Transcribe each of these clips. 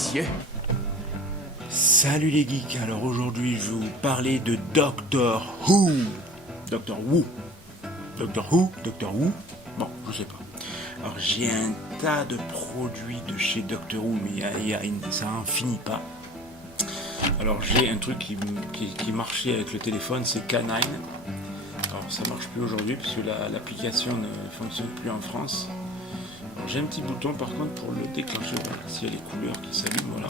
disiez. Salut les geeks, alors aujourd'hui je vais vous parler de Doctor Who. Doctor Who. Doctor Who. Doctor Who. Bon, je sais pas. Alors j'ai un tas de produits de chez Doctor Who, mais ça en finit pas. Alors j'ai un truc qui marchait avec le téléphone, c'est K9. Alors ça marche plus aujourd'hui puisque l'application ne fonctionne plus en France. Alors j'ai un petit bouton par contre pour le déclencher. Voilà, s'il y a les couleurs qui s'allument, voilà.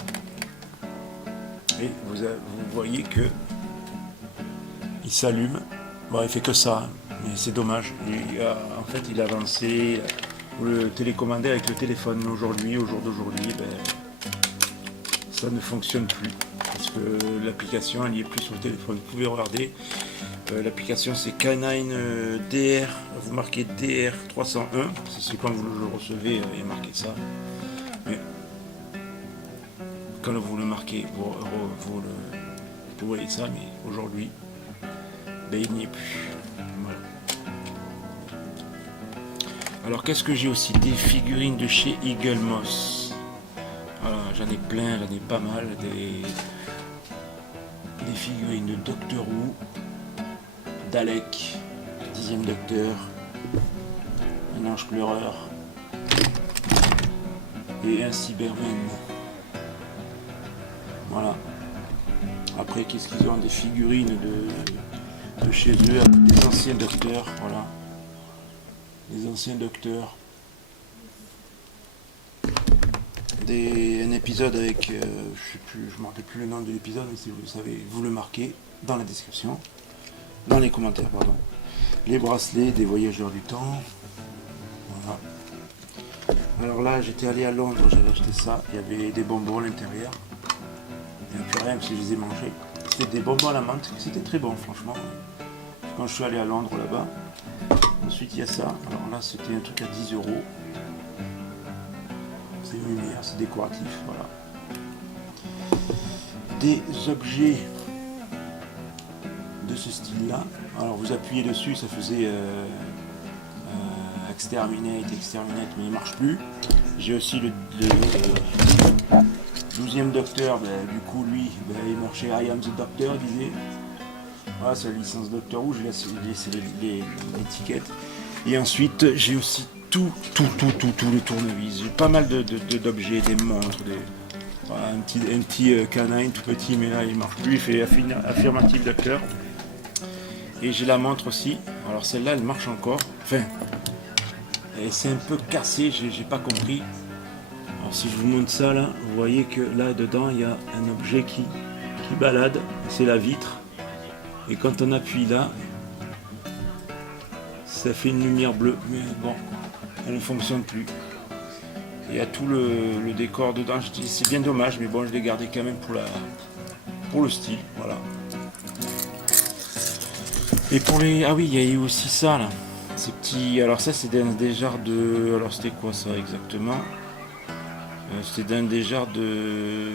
Et vous voyez que il s'allume. Bon, il fait que ça, mais c'est dommage. En fait, il a lancé le télécommandé avec le téléphone. Mais aujourd'hui, au jour d'aujourd'hui, ça ne fonctionne plus parce que l'application elle n'y est plus sur le téléphone. Vous pouvez regarder. L'application c'est K9 DR. Vous marquez DR301. C'est quand vous le recevez, il y a marqué ça. Mais quand vous le marquez, vous voyez ça, mais aujourd'hui, il n'y est plus. Voilà. Alors qu'est-ce que j'ai aussi? Des figurines de chez Eagle Moss. Voilà, j'en ai plein, j'en ai pas mal. Des figurines de Doctor Who, Dalek, 10e Docteur, un ange pleureur et un Cyberman. Voilà. Après, qu'est-ce qu'ils ont? Des figurines de chez eux, des anciens docteurs, voilà. Les anciens docteurs. Un épisode avec, je sais plus, je ne me rappelle plus le nom de l'épisode, mais si vous le savez, vous le marquez dans la description, dans les commentaires, pardon. Les bracelets des voyageurs du temps. Voilà. Alors là, j'étais allé à Londres, j'avais acheté ça. Il y avait des bonbons à l'intérieur. Il n'y a plus rien parce que je les ai mangés. C'était des bonbons à la menthe, c'était très bon franchement. Quand je suis allé à Londres là-bas. Ensuite il y a ça. Alors là c'était un truc à 10 €. C'est une lumière, c'est décoratif, voilà. Des objets de ce style-là. Alors vous appuyez dessus, ça faisait exterminate, mais il marche plus. J'ai aussi le 12e Docteur, du coup lui, il marchait I am the Doctor, il disait. Voilà, c'est la licence Doctor Who, j'ai laissé l'étiquette. Et ensuite, j'ai aussi tout le tournevis. J'ai pas mal d'objets, des montres, voilà, un petit K9 tout petit, mais là il marche plus, il fait affirmative Docteur. Et j'ai la montre aussi. Alors celle-là, elle marche encore. Enfin, c'est un peu cassé, j'ai pas compris. Alors si je vous montre ça là, vous voyez que là dedans il y a un objet qui balade, c'est la vitre. Et quand on appuie là, ça fait une lumière bleue, mais bon, elle ne fonctionne plus. Il y a tout le décor dedans, c'est bien dommage, mais bon, je l'ai gardé quand même pour le style, voilà. Et pour les... Ah oui, il y a eu aussi ça là, ces petits... Alors ça c'est des jarres de... Alors c'était quoi ça exactement? C'était des jarres de...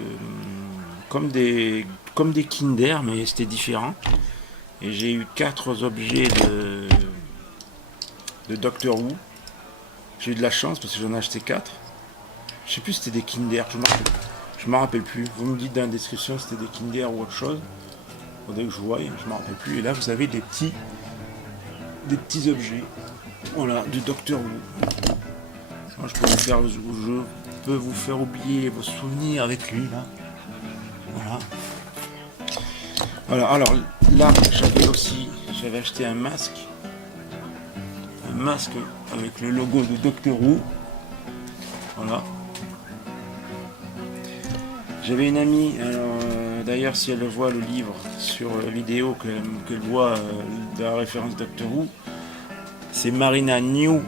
Comme des Kinder, mais c'était différent. Et j'ai eu 4 objets de Doctor Who. J'ai eu de la chance parce que j'en ai acheté 4. Je sais plus si c'était des Kinder, je m'en rappelle plus. Vous me dites dans la description si c'était des Kinder ou autre chose. Faudrait que je voie, je m'en rappelle plus. Et là vous avez des petits objets. Voilà, de Doctor Who. Moi, je peux vous faire oublier vos souvenirs avec lui là. Voilà. Voilà, alors là j'avais acheté un masque avec le logo de Doctor Who. Voilà. J'avais une amie, d'ailleurs si elle voit le livre sur la vidéo qu'elle voit de la référence Doctor Who, c'est Marina New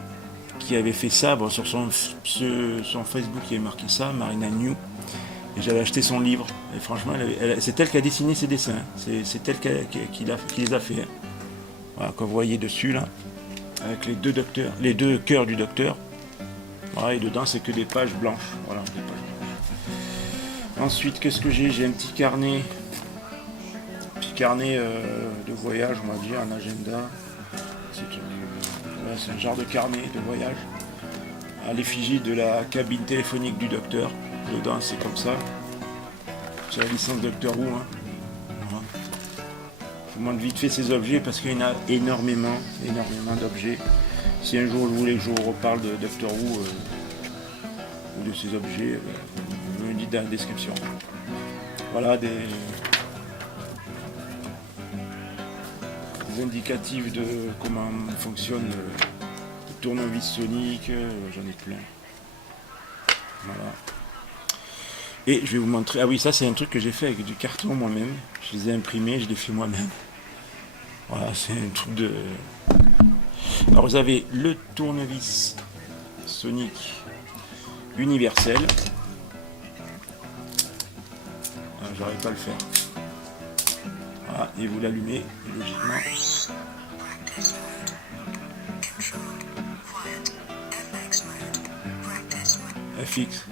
qui avait fait ça. Bon, sur son Facebook il y avait marqué ça, Marina New. Et j'avais acheté son livre. Et franchement, c'est elle qui a dessiné ses dessins. C'est elle qui les a fait. Voilà, comme vous voyez dessus là, avec les deux cœurs du docteur. Voilà, et dedans c'est que des pages blanches. Voilà, des pages blanches. Ensuite, qu'est-ce que j'ai? J'ai un petit carnet de voyage, on va dire, un agenda. C'est un genre de carnet de voyage à l'effigie de la cabine téléphonique du docteur. dedans c'est comme ça. C'est la licence Doctor Who. Hein. Voilà. Je vous montre vite fait ces objets parce qu'il y en a énormément d'objets. Si un jour vous voulez que je vous reparle de Doctor Who ou de ces objets, vous me le dites dans la description. Voilà des indicatifs de comment fonctionne le tournevis sonique, j'en ai plein. Voilà. Et je vais vous montrer, ah oui, ça c'est un truc que j'ai fait avec du carton moi-même, je les ai imprimés, je les fais moi-même. Voilà, c'est un truc de... Alors vous avez le tournevis sonique universel. Ah, j'arrive pas à le faire. Voilà, et vous l'allumez, logiquement. FX.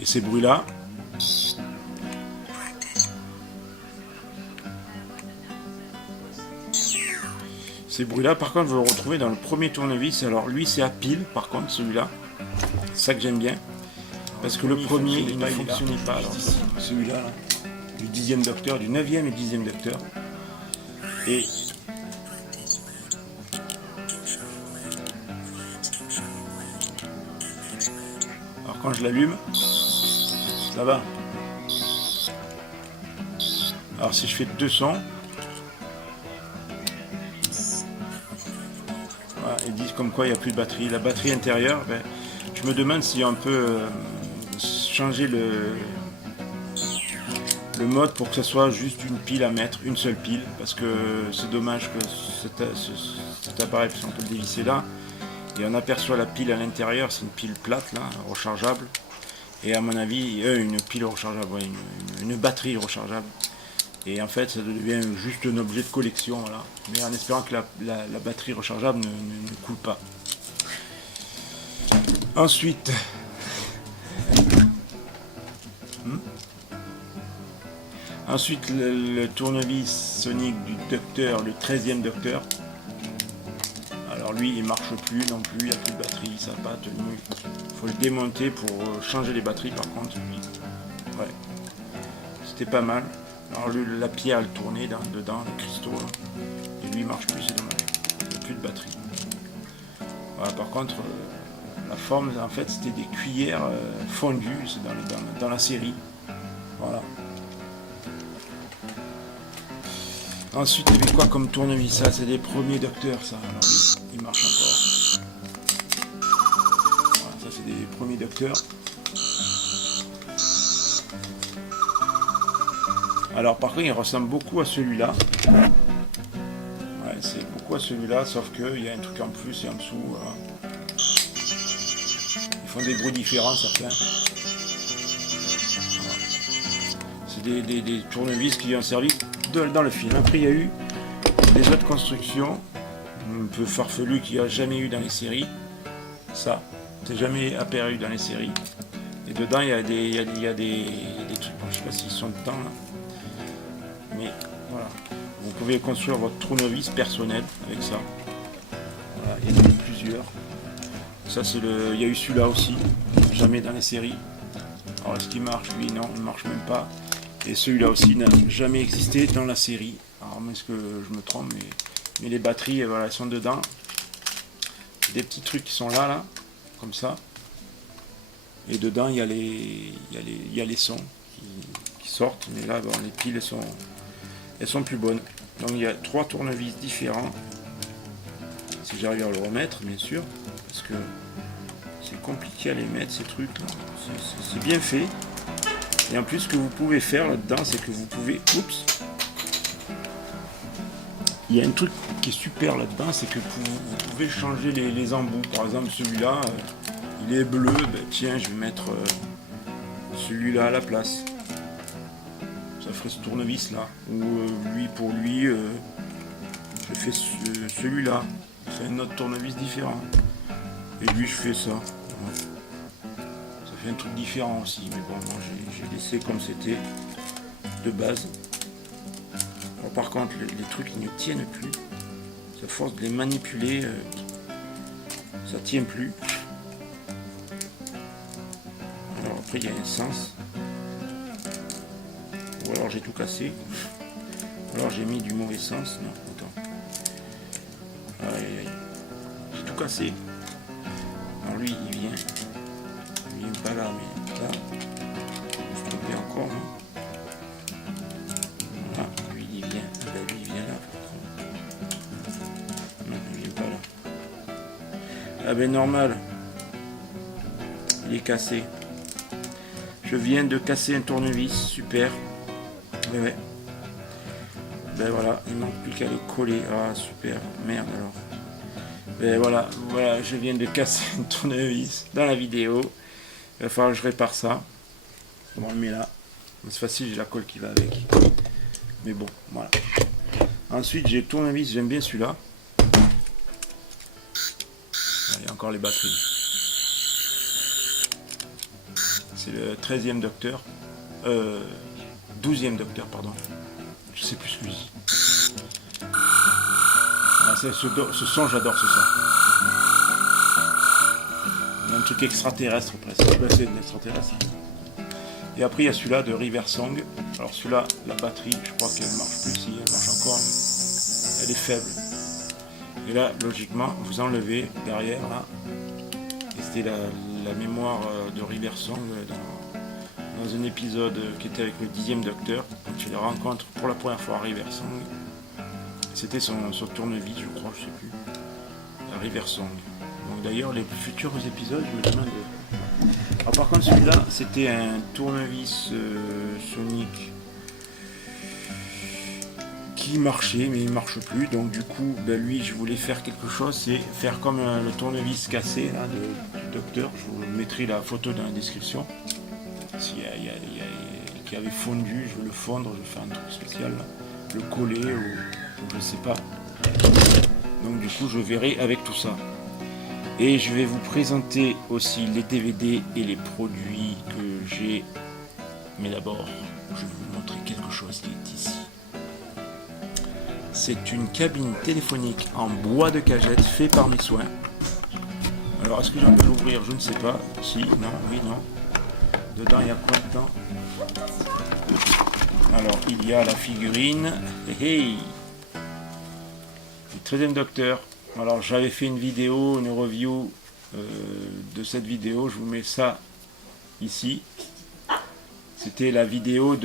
Et ces bruits-là, par contre, vous le retrouvez dans le premier tournevis. Alors lui, c'est à pile, par contre, celui-là. C'est ça que j'aime bien. Parce que le premier, il ne fonctionnait pas. Alors, celui-là, du 10e Docteur, du 9e et 10e Docteur. Et alors quand je l'allume, ça va. Alors si je fais 2 sons, voilà, ils disent comme quoi il n'y a plus de batterie. La batterie intérieure, ben, je me demande si on peut changer le mode pour que ce soit juste une pile à mettre, une seule pile, parce que c'est dommage que cet appareil, parce qu'on peut le dévisser là, et on aperçoit la pile à l'intérieur, c'est une pile plate là, rechargeable, et à mon avis, une pile rechargeable, ouais, une batterie rechargeable, et en fait ça devient juste un objet de collection, voilà, mais en espérant que la batterie rechargeable ne coule pas. Ensuite, le tournevis sonique du Docteur, le 13e Docteur. Alors lui, il marche plus non plus, il n'y a plus de batterie, ça n'a pas tenu. Il faut le démonter pour changer les batteries par contre. Ouais. C'était pas mal. Alors la pierre, elle tournait dedans, le cristaux. Là. Et lui, il marche plus, c'est dommage. Il n'y a plus de batterie. Voilà, par contre, la forme, en fait, c'était des cuillères fondues, c'est dans la série. Voilà. Ensuite, il y avait quoi comme tournevis? Ça, c'est des premiers Docteurs, ça. Alors, il marche encore. Voilà, ça, c'est des premiers Docteurs. Alors, par contre, il ressemble beaucoup à celui-là. Ouais, c'est beaucoup à celui-là, sauf qu'il y a un truc en plus et en dessous. Voilà. Ils font des bruits différents, certains. Voilà. C'est des tournevis qui ont servi dans le film. Après, il y a eu des autres constructions un peu farfelues qu'il n'y a jamais eu dans les séries. Ça, c'est jamais apparu dans les séries. Et dedans, il y a des trucs. Bon, je sais pas s'ils sont dedans là. Mais voilà. Vous pouvez construire votre tournevis personnel avec ça. Voilà, il y en a plusieurs. Ça, c'est le. Il y a eu celui-là aussi. Jamais dans les séries. Alors, est-ce qu'il marche? Lui, non, il ne marche même pas. Et celui-là aussi n'a jamais existé dans la série. Alors, est-ce que je me trompe, mais les batteries, voilà, elles sont dedans. Des petits trucs qui sont là, comme ça. Et dedans, il y a les sons qui sortent. Mais là, bon, les piles, elles sont plus bonnes. Donc, il y a 3 tournevis différents. Si j'arrive à le remettre, bien sûr. Parce que c'est compliqué à les mettre, ces trucs. C'est bien fait. Et en plus, ce que vous pouvez faire là-dedans, c'est que vous pouvez... Oups. Il y a un truc qui est super là-dedans, c'est que vous pouvez changer les embouts. Par exemple, celui-là, il est bleu. Ben, tiens, je vais mettre celui-là à la place. Ça ferait ce tournevis-là. Ou lui, pour lui, je fais celui-là. C'est un autre tournevis différent. Et lui, je fais ça. Ouais. Ça fait un truc différent aussi, mais bon, moi j'ai laissé comme c'était de base. Alors, par contre, les trucs ils ne tiennent plus. À force de les manipuler, ça tient plus. Alors après il y a un sens. Ou alors j'ai tout cassé. Ou alors j'ai mis du mauvais sens. Non, attends. Aïe aïe aïe. J'ai tout cassé. Alors lui il vient. Il vient pas là, mais là. Je me suis trompé encore. Hein. Voilà, lui il vient. Ben, lui il vient là. Non, il vient pas là. Ah ben normal. Il est cassé. Je viens de casser un tournevis, super. Ouais. Ben voilà, il manque plus qu'à le coller. Ah super, merde alors. Ben voilà, je viens de casser un tournevis dans la vidéo. Il va falloir que je répare ça. On le met là. C'est facile, j'ai la colle qui va avec. Mais bon, voilà. Ensuite j'ai le tournevis, j'aime bien celui-là. Il y a encore les batteries. C'est le 13e docteur. 12e docteur, pardon. Je sais plus ce que je dis. Ah, ce son, j'adore ce son. Il y a un truc extraterrestre presque. C'est un extraterrestre. Et après, il y a celui-là de River Song. Alors celui-là, la batterie, je crois qu'elle marche plus. Si, elle marche encore. Elle est faible. Et là, logiquement, vous enlevez derrière, là. Et c'était la mémoire de River Song dans un épisode qui était avec le 10e docteur, quand il le rencontre pour la première fois à River Song. C'était son tournevis, je crois, je sais plus, à River Song. Donc d'ailleurs, les futurs épisodes, je me demande. Alors par contre, celui-là, c'était un tournevis sonique qui marchait, mais il marche plus. Donc du coup, ben, lui, je voulais faire quelque chose, c'est faire comme le tournevis cassé là, du docteur. Je vous mettrai la photo dans la description. Qui avait fondu, je vais le fondre, je vais faire un truc spécial, là. Le coller ou je sais pas. Donc du coup je verrai avec tout ça. Et je vais vous présenter aussi les DVD et les produits que j'ai. Mais d'abord, je vais vous montrer quelque chose qui est ici. C'est une cabine téléphonique en bois de cagette fait par mes soins. Alors est-ce que j'en peux l'ouvrir? Je ne sais pas. Si, non, oui, non. Dedans il y a quoi dedans? Alors il y a la figurine. Hey, le 13e docteur. Alors j'avais fait une vidéo, une review de cette vidéo. Je vous mets ça ici. C'était la vidéo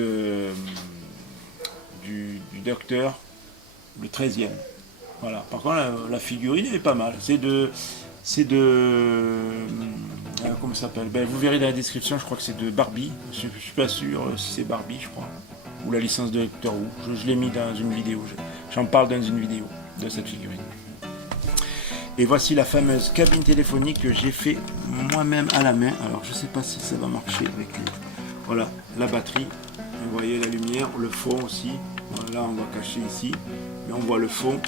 du docteur, le 13e. Voilà. Par contre la figurine elle est pas mal. Comment ça s'appelle? Ben, vous verrez dans la description, je crois que c'est de Barbie. Je suis pas sûr si c'est Barbie, je crois. Ou la licence de Doctor Who. Je l'ai mis dans une vidéo. J'en parle dans une vidéo de cette figurine. Et voici la fameuse cabine téléphonique que j'ai fait moi-même à la main. Alors je sais pas si ça va marcher avec voilà, la batterie. Vous voyez la lumière, le fond aussi. Voilà, on va cacher ici. Mais on voit le fond.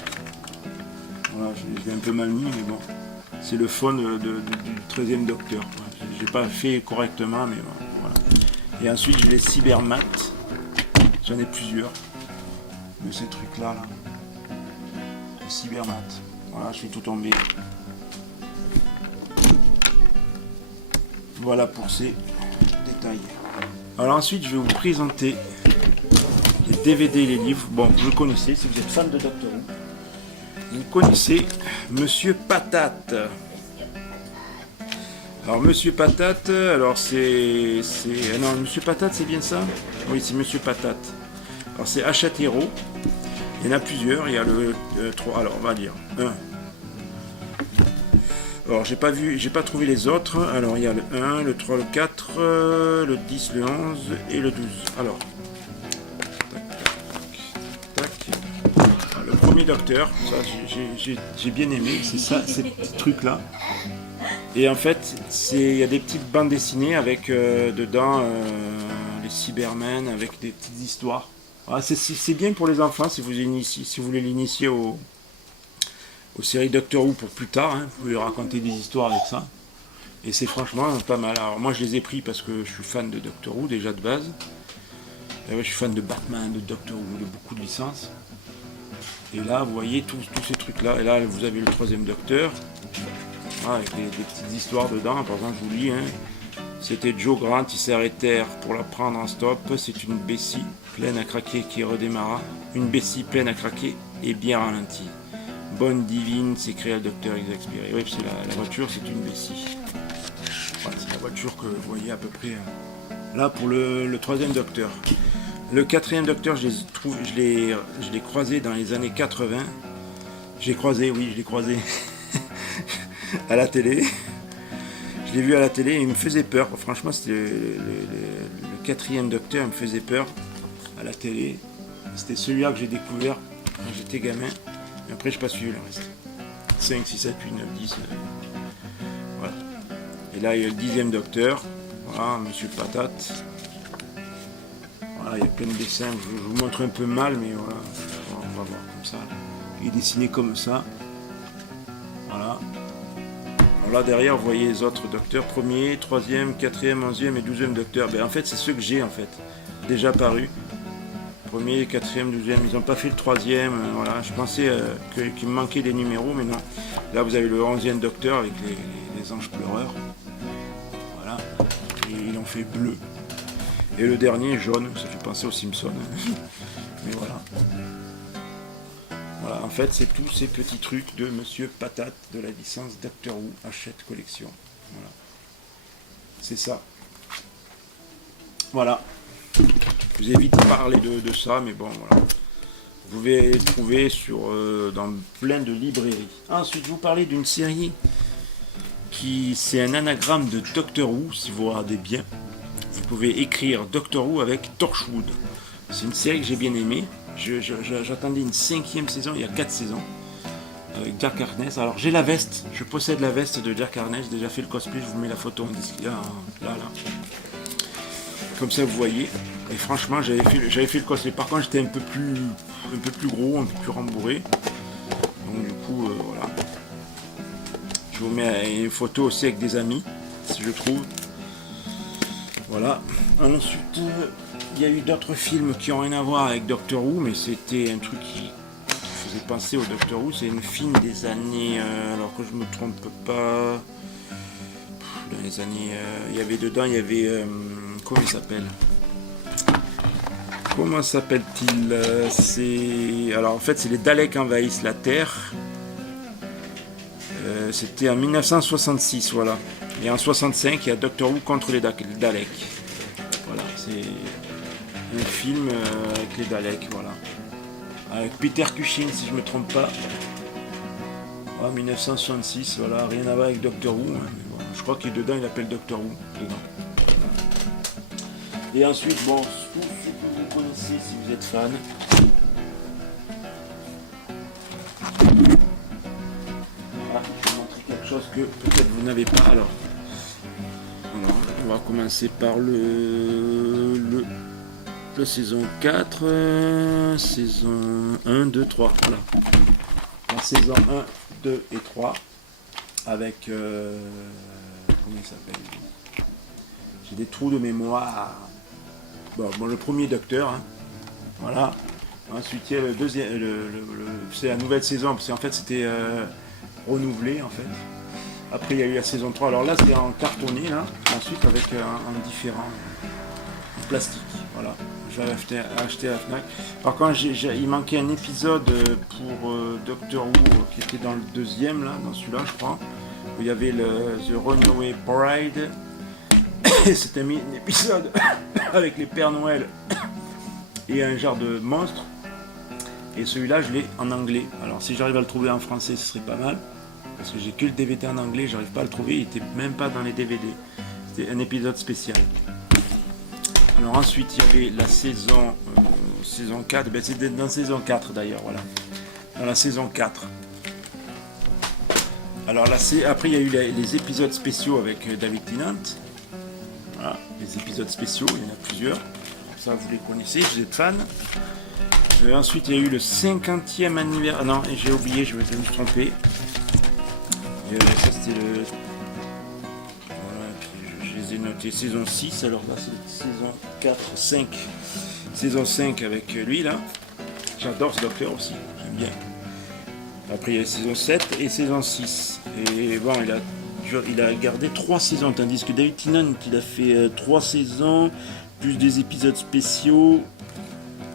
Voilà, je l'ai un peu mal mis, mais bon. C'est le fond du 13e docteur. J'ai pas fait correctement, mais voilà. Et ensuite, j'ai les cybermat. J'en ai plusieurs. De ces trucs-là. Là. Les cybermat. Voilà, je fais tout tomber. Voilà pour ces détails. Alors ensuite, je vais vous présenter les DVD et les livres. Bon, vous le connaissez, si vous êtes fan de Doctor Who. Vous connaissez Monsieur Patate. Alors Monsieur Patate, alors c'est... Non, Monsieur Patate, c'est bien ça? Oui, c'est Monsieur Patate. Alors c'est Achatero. Il y en a plusieurs. Il y a le 3. Alors on va dire 1. Alors j'ai pas trouvé les autres. Alors il y a le 1, le 3, le 4, le 10, le 11 et le 12. Alors. Le premier docteur, ça j'ai bien aimé, c'est ça, ces petits trucs là. Et en fait, il y a des petites bandes dessinées avec dedans les Cybermen avec des petites histoires. Voilà, c'est bien pour les enfants si vous voulez l'initier aux séries Doctor Who pour plus tard. Hein, vous pouvez raconter des histoires avec ça. Et c'est franchement pas mal. Alors moi je les ai pris parce que je suis fan de Doctor Who déjà de base. Et ouais, je suis fan de Batman, de Doctor Who, de beaucoup de licences. Et là vous voyez tous ces trucs là. Et là vous avez le troisième Docteur. Voilà, avec des petites histoires dedans. Par exemple je vous lis. C'était Joe Grant, il s'est arrêté pour la prendre en stop. C'est une Bessie pleine à craquer qui redémarra. Une Bessie pleine à craquer et bien ralentie. Bonne divine, s'écria le docteur exaspéré. Oui, c'est la voiture, c'est une Bessie. Voilà, c'est la voiture que vous voyez à peu près là pour le troisième docteur. Le quatrième docteur, je l'ai croisé dans les années 80. Je l'ai croisé à la télé. Je l'ai vu à la télé et il me faisait peur. Franchement, c'était le quatrième docteur, il me faisait peur à la télé. C'était celui-là que j'ai découvert quand j'étais gamin. Et après, je n'ai pas suivi le reste. 5, 6, 7, 8, 9, 10. Voilà. Et là, il y a le 10e docteur. Voilà, Monsieur Patate. Voilà, il y a plein de dessins. Je vous montre un peu mal, mais voilà. On va voir comme ça. Il est dessiné comme ça. Voilà. Alors là derrière vous voyez les autres docteurs, 1er, 3e, 4e, 11e et 12e docteur. Ben, en fait c'est ceux que j'ai en fait, déjà parus. 1er, 4e, 12e, ils n'ont pas fait le 3e, voilà. Je pensais qu'il me manquait des numéros, mais non. Là vous avez le 11e docteur avec les anges pleureurs. Voilà. Et ils l'ont fait bleu. Et le dernier jaune, ça fait penser aux Simpsons. Mais voilà. Voilà, en fait, c'est tous ces petits trucs de Monsieur Patate de la licence Doctor Who Hachette Collection. Voilà. C'est ça. Voilà. Je vous ai vite parlé de ça, mais bon, voilà. Vous pouvez les trouver dans plein de librairies. Ensuite, je vous parlais d'une série c'est un anagramme de Doctor Who, si vous regardez bien. Vous pouvez écrire Doctor Who avec Torchwood. C'est une série que j'ai bien aimée. J'attendais une 5e saison, il y a 4 saisons, avec Jack Harkness. Alors j'ai la veste, je possède la veste de Jack Harkness, j'ai déjà fait le cosplay, je vous mets la photo en disque, là. Comme ça vous voyez. Et franchement j'avais fait le cosplay. Par contre j'étais un peu plus gros, un peu plus rembourré. Donc du coup voilà. Je vous mets une photo aussi avec des amis, si je trouve. Voilà. Ensuite, il y a eu d'autres films qui n'ont rien à voir avec Doctor Who, mais c'était un truc qui faisait penser au Doctor Who. C'est un film des années, alors que je me trompe pas, dans les années, il y avait comment il s'appelle? Comment s'appelle-t-il? Alors en fait, c'est les Daleks envahissent la Terre. C'était en 1966, voilà. Et en 65, il y a Doctor Who contre les Daleks. Voilà, c'est un film avec les Daleks, voilà. Avec Peter Cushing, si je me trompe pas. Ouais, 1966, voilà, rien à voir avec Doctor Who. Hein, mais bon, je crois qu'il est dedans, il appelle Doctor Who. Dedans. Voilà. Et ensuite, bon, tout ce que vous connaissez si vous êtes fan. Voilà, je vais vous montrer quelque chose que peut-être vous n'avez pas. Alors, on va commencer par la saison 4, saison 1, 2, 3. Voilà. La saison 1, 2 et 3. Avec. Comment il s'appelle? J'ai des trous de mémoire. Bon, le premier docteur. Hein. Voilà. Ensuite, il y a le deuxième. C'est la nouvelle saison, parce qu'en fait, c'était renouvelé. En fait. Après, il y a eu la saison 3. Alors là, c'est en cartonné, là. Ensuite, avec un différent plastique. Voilà. J'avais acheté à la Fnac. Par contre, il manquait un épisode pour Doctor Who qui était dans le deuxième, là, dans celui-là, je crois. Où il y avait The Runaway Bride. C'était un épisode avec les Pères Noël et un genre de monstre. Et celui-là, je l'ai en anglais. Alors, si j'arrive à le trouver en français, ce serait pas mal. Parce que j'ai que le DVD en anglais, j'arrive pas à le trouver, il était même pas dans les DVD. C'était un épisode spécial. Alors ensuite il y avait la saison 4, ben c'était dans saison 4 d'ailleurs, voilà. Dans la saison 4. Alors là, après il y a eu les épisodes spéciaux avec David Tennant. Voilà, les épisodes spéciaux, il y en a plusieurs. Ça vous les connaissez, vous êtes fans. Ensuite il y a eu le 50e anniversaire. Ah non, j'ai oublié, je me suis trompé. Ça c'était les ai notés saison 6, alors là c'est saison 4, 5, saison 5 avec lui là. J'adore ce docteur aussi, j'aime bien. Après il y a saison 7 et saison 6. Et bon, il a gardé 3 saisons, tandis que David Tennant il a fait 3 saisons, plus des épisodes spéciaux.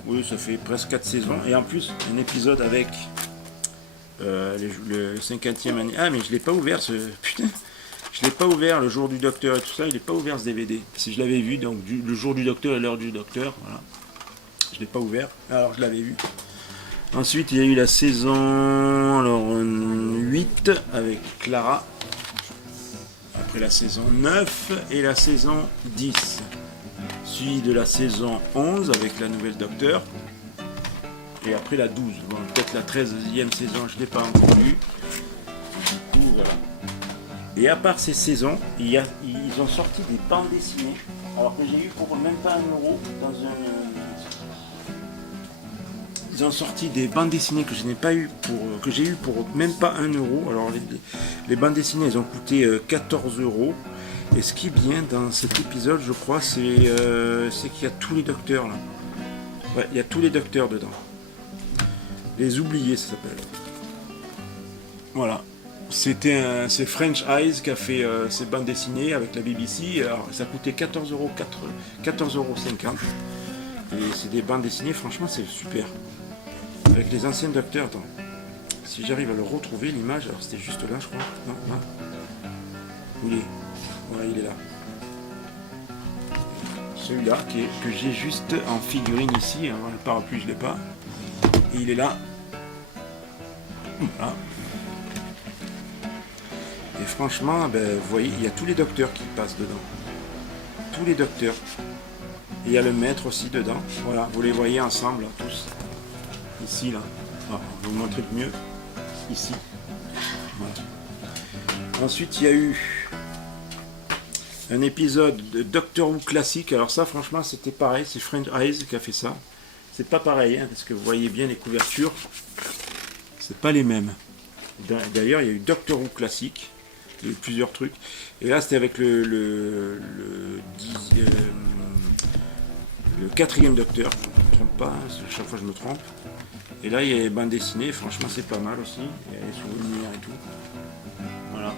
Oui, ça fait presque 4 saisons. Et en plus, un épisode avec le 50e année. Ah, mais je l'ai pas ouvert ce. Putain! Je l'ai pas ouvert le jour du docteur et tout ça. Il est pas ouvert ce DVD. Si je l'avais vu, donc le jour du docteur et l'heure du docteur. Voilà. Je l'ai pas ouvert. Alors je l'avais vu. Ensuite, il y a eu la saison 8 avec Clara. Après la saison 9 et la saison 10. Suivi de la saison 11 avec la nouvelle docteur. Et après la 12. Bon, peut-être la 13e saison, je ne l'ai pas encore vue. Du coup, voilà. Et à part ces saisons, ils ont sorti des bandes dessinées. Alors que j'ai eu pour même pas 1 euro dans un. Ils ont sorti des bandes dessinées que je n'ai pas eu que j'ai eu pour même pas 1 euro. Alors les bandes dessinées, elles ont coûté 14 euros. Et ce qui est bien dans cet épisode, je crois, c'est qu'il y a tous les docteurs là. Ouais, il y a tous les docteurs dedans. Les oubliés, ça s'appelle. Voilà. C'est French Eyes qui a fait ces bandes dessinées avec la BBC. Alors, ça coûtait 14,50 euros. Et c'est des bandes dessinées, franchement, c'est super. Avec les anciens docteurs. Attends. Si j'arrive à le retrouver, l'image, alors c'était juste là, je crois. Non, là. Où il est? Voilà, il est là. Celui-là que j'ai juste en figurine ici. Alors, le parapluie, je ne l'ai pas. Et il est là. Voilà. Et franchement, ben, vous voyez, il y a tous les docteurs qui passent dedans. Tous les docteurs. Et il y a le maître aussi dedans. Voilà, vous les voyez ensemble, tous. Ici, là. Ah, je vais vous montrer mieux. Ici. Voilà. Ensuite, il y a eu un épisode de Doctor Who classique. Alors ça, franchement, c'était pareil. C'est French Eyes qui a fait ça. C'est pas pareil, hein, parce que vous voyez bien les couvertures. C'est pas les mêmes. D'ailleurs, il y a eu Doctor Who classique. Il y a eu plusieurs trucs. Et là, c'était avec le 4e docteur. Je ne me trompe pas, hein, chaque fois je me trompe. Et là, il y a les bandes dessinées. Franchement, c'est pas mal aussi. Il y a les souvenirs et tout. Voilà.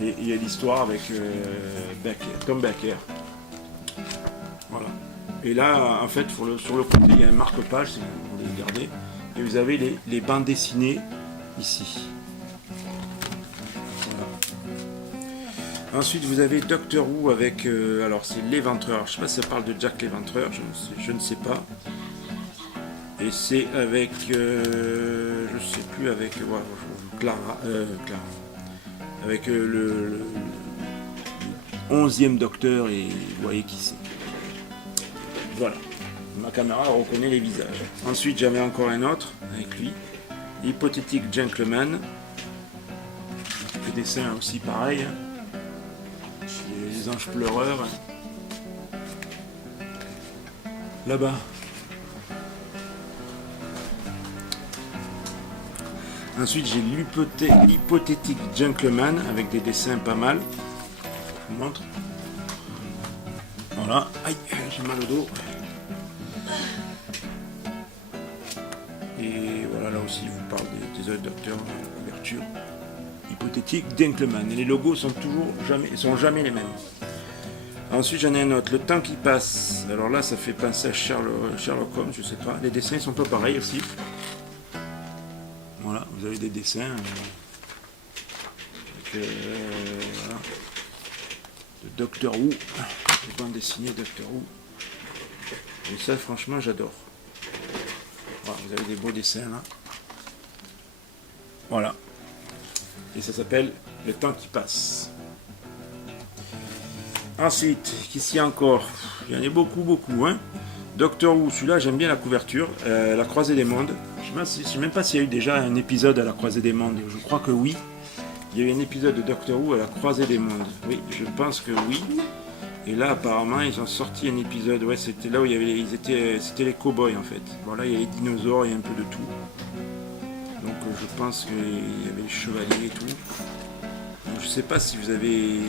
Et il y a l'histoire avec Tom Baker. Voilà. Et là, en fait, sur le côté, il y a un marque-page, si vous voulez regarder. Et vous avez les bandes dessinées ici. Ensuite, vous avez Doctor Who avec, alors c'est l'Éventreur. Je ne sais pas si ça parle de Jack l'Éventreur, je ne sais pas. Et c'est avec, je ne sais plus, avec Clara. Avec le 11e Docteur, et vous voyez qui c'est. Voilà. Ma caméra reconnaît les visages. Ensuite, j'avais encore un autre avec lui. Hypothétique Gentleman. Le dessin aussi pareil. Les anges pleureurs. Là-bas. Ensuite, j'ai l'hypothétique Gentleman avec des dessins pas mal. Je vous montre. Voilà. Aïe, j'ai mal au dos. Et voilà, là aussi, je vous parle des autres docteurs de couverture. Hypothétique Gentleman. Et les logos sont jamais les mêmes. Ensuite, j'en ai un autre. Le temps qui passe. Alors là, ça fait penser à Sherlock Holmes, je sais pas. Les dessins sont pas pareils aussi. Voilà, vous avez des dessins. Voilà. De Doctor Who. Les bandes dessinées Doctor Who. Et ça, franchement, j'adore. Voilà, vous avez des beaux dessins là. Voilà. Et ça s'appelle Le temps qui passe. Ensuite, qu'ici encore, il y en a beaucoup, hein. Doctor Who, celui-là, j'aime bien la couverture. La Croisée des Mondes. Je ne sais même pas s'il y a eu déjà un épisode à la Croisée des Mondes. Je crois que oui. Il y a eu un épisode de Doctor Who à la Croisée des Mondes. Oui, je pense que oui. Et là, apparemment, ils ont sorti un épisode. Ouais, c'était là où il y avait c'était les cow-boys en fait. Bon, là, il y a les dinosaures, il y a un peu de tout. Donc, je pense qu'il y avait les chevaliers et tout. Donc, je sais pas si vous avez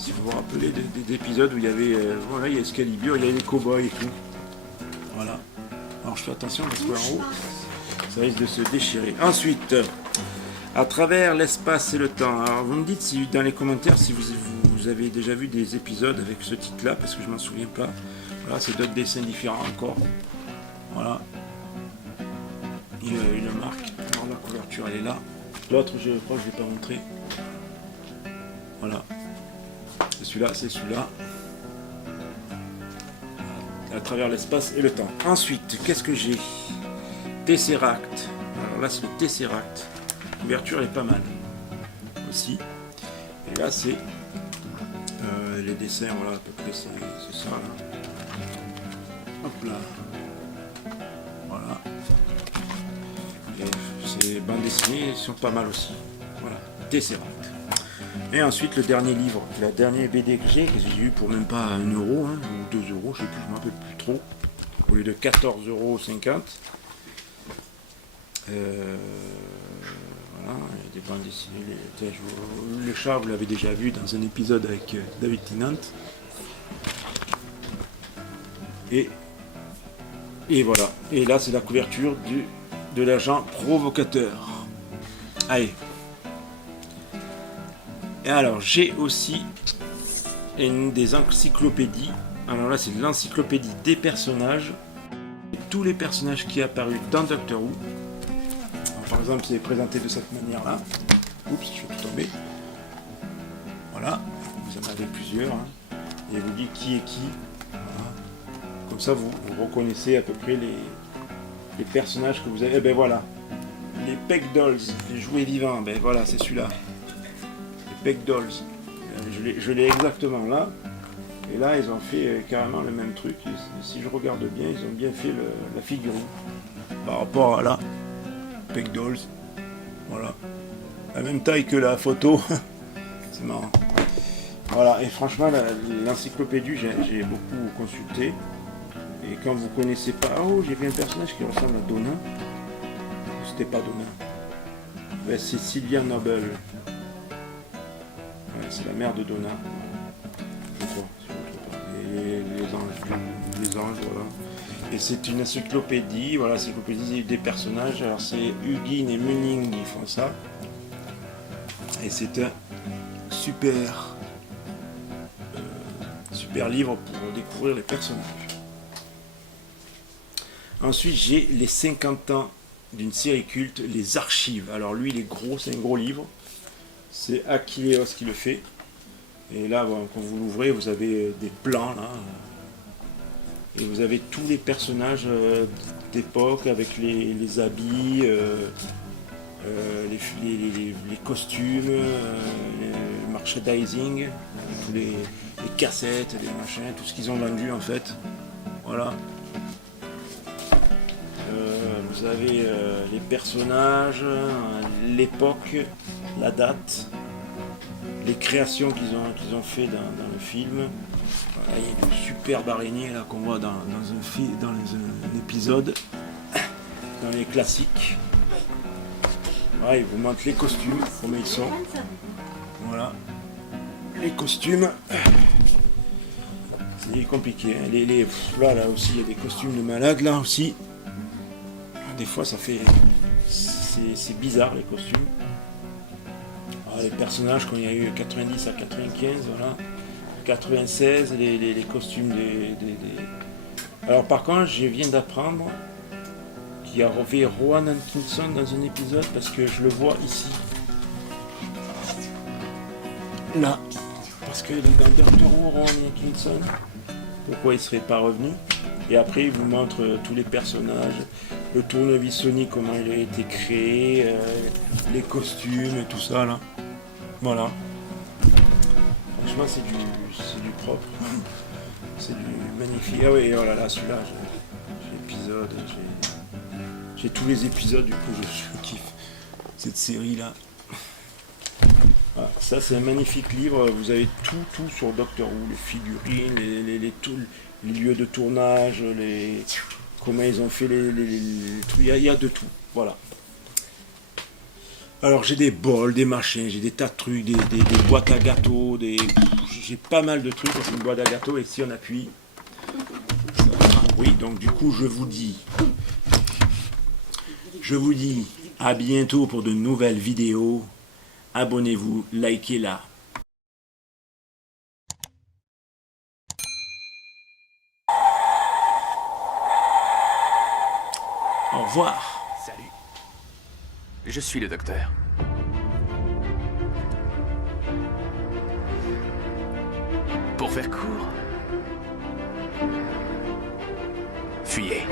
Si vous vous rappelez des épisodes où il y avait, voilà, il y a Excalibur, il y a les cow-boys et tout. Voilà. Alors je fais attention parce qu'en haut, ça risque de se déchirer. Ensuite, à travers l'espace et le temps. Alors vous me dites si dans les commentaires si vous avez déjà vu des épisodes avec ce titre-là, parce que je m'en souviens pas. Voilà, c'est d'autres dessins différents encore. Voilà. Il le marque. Alors la couverture elle est là. L'autre je crois que je ne vais pas montrer. Voilà. Celui-là, c'est celui-là. À travers l'espace et le temps. Ensuite, qu'est-ce que j'ai? Tesseract. Alors là, c'est le Tesseract. La couverture, elle est pas mal. Aussi. Et là, c'est les dessins. Voilà, à peu près, c'est ça. Là. Hop là. Voilà. Et ces bandes dessinées, elles sont pas mal aussi. Voilà. Tesseract. Et ensuite le dernier livre, la dernière BD que j'ai eu pour même pas 1 euro, hein, ou 2 euros, je sais plus, je ne me rappelle plus trop, au lieu de 14,50 €. Voilà, il y a des bandes dessinées. Le chat, vous l'avez déjà vu dans un épisode avec David Tennant. Et voilà. Et là, c'est la couverture de l'agent provocateur. Allez. Et alors, j'ai aussi des encyclopédies. Alors là, c'est l'encyclopédie des personnages. Et tous les personnages qui sont apparus dans Doctor Who. Alors, par exemple, c'est présenté de cette manière-là. Oups, je vais tout tomber. Voilà. Vous en avez plusieurs. Hein. Et vous dit qui est qui. Voilà. Comme ça, vous reconnaissez à peu près les personnages que vous avez. Eh ben voilà. Les Peg Dolls, les jouets vivants. Ben voilà, c'est celui-là. Peg Dolls, je l'ai exactement là, et là ils ont fait carrément le même truc, et si je regarde bien, ils ont bien fait la figurine, par rapport à là, Peg Dolls, voilà, la même taille que la photo, c'est marrant, voilà, et franchement l'encyclopédie j'ai beaucoup consulté, et quand vous connaissez pas, oh j'ai vu un personnage qui ressemble à Donna, c'était pas Donna, ben, c'est Sylvia Noble. C'est la mère de Donna, je crois, si je ne me trompe pas. Et les anges, voilà. Et c'est une encyclopédie, voilà, encyclopédie des personnages. Alors c'est Hugin et Munning qui font ça. Et c'est un super livre pour découvrir les personnages. Ensuite, j'ai les 50 ans d'une série culte, les archives. Alors lui, il est gros, c'est un gros livre. C'est Achilleos qui le fait. Et là, bon, quand vous l'ouvrez, vous avez des plans là. Et vous avez tous les personnages d'époque avec les habits, les costumes, le merchandising, tous les cassettes, les machins, tout ce qu'ils ont vendu en fait. Voilà. Vous avez les personnages, l'époque, la date, les créations qu'ils ont fait dans le film. Voilà, il y a une superbe araignée là qu'on voit dans un épisode, dans les classiques. Voilà, il vous montre les costumes, comment ils sont. Voilà, les costumes. C'est compliqué. Hein. Là aussi, il y a des costumes de malades là aussi. Des fois, ça fait, c'est bizarre les costumes. Alors, les personnages, quand il y a eu 90 à 95, voilà. 96, les costumes Alors par contre, je viens d'apprendre qu'il y a Rowan Atkinson dans un épisode parce que je le vois ici. Là. Parce qu'il est dans Doctor Who, Rowan Atkinson. Pourquoi il ne serait pas revenu? Et après, il vous montre tous les personnages, le tournevis Sonic, comment il a été créé, les costumes et tout ça là. Voilà. Franchement, c'est du propre. C'est du magnifique. Ah oui, oh là là, celui-là, j'ai l'épisode, j'ai tous les épisodes, du coup, je kiffe cette série-là. Voilà, ça, c'est un magnifique livre. Vous avez tout sur Doctor Who, les figurines, les lieux de tournage, comment ils ont fait les trucs. Il y a de tout. Voilà. Alors j'ai des bols, des machins, j'ai des tas de trucs, des boîtes à gâteaux, j'ai pas mal de trucs. C'est une boîte à gâteaux et si on appuie, ça va faire un bruit. Donc du coup je vous dis à bientôt pour de nouvelles vidéos. Abonnez-vous, likez-la. Au revoir. Salut. Je suis le docteur. Pour faire court, fuyez.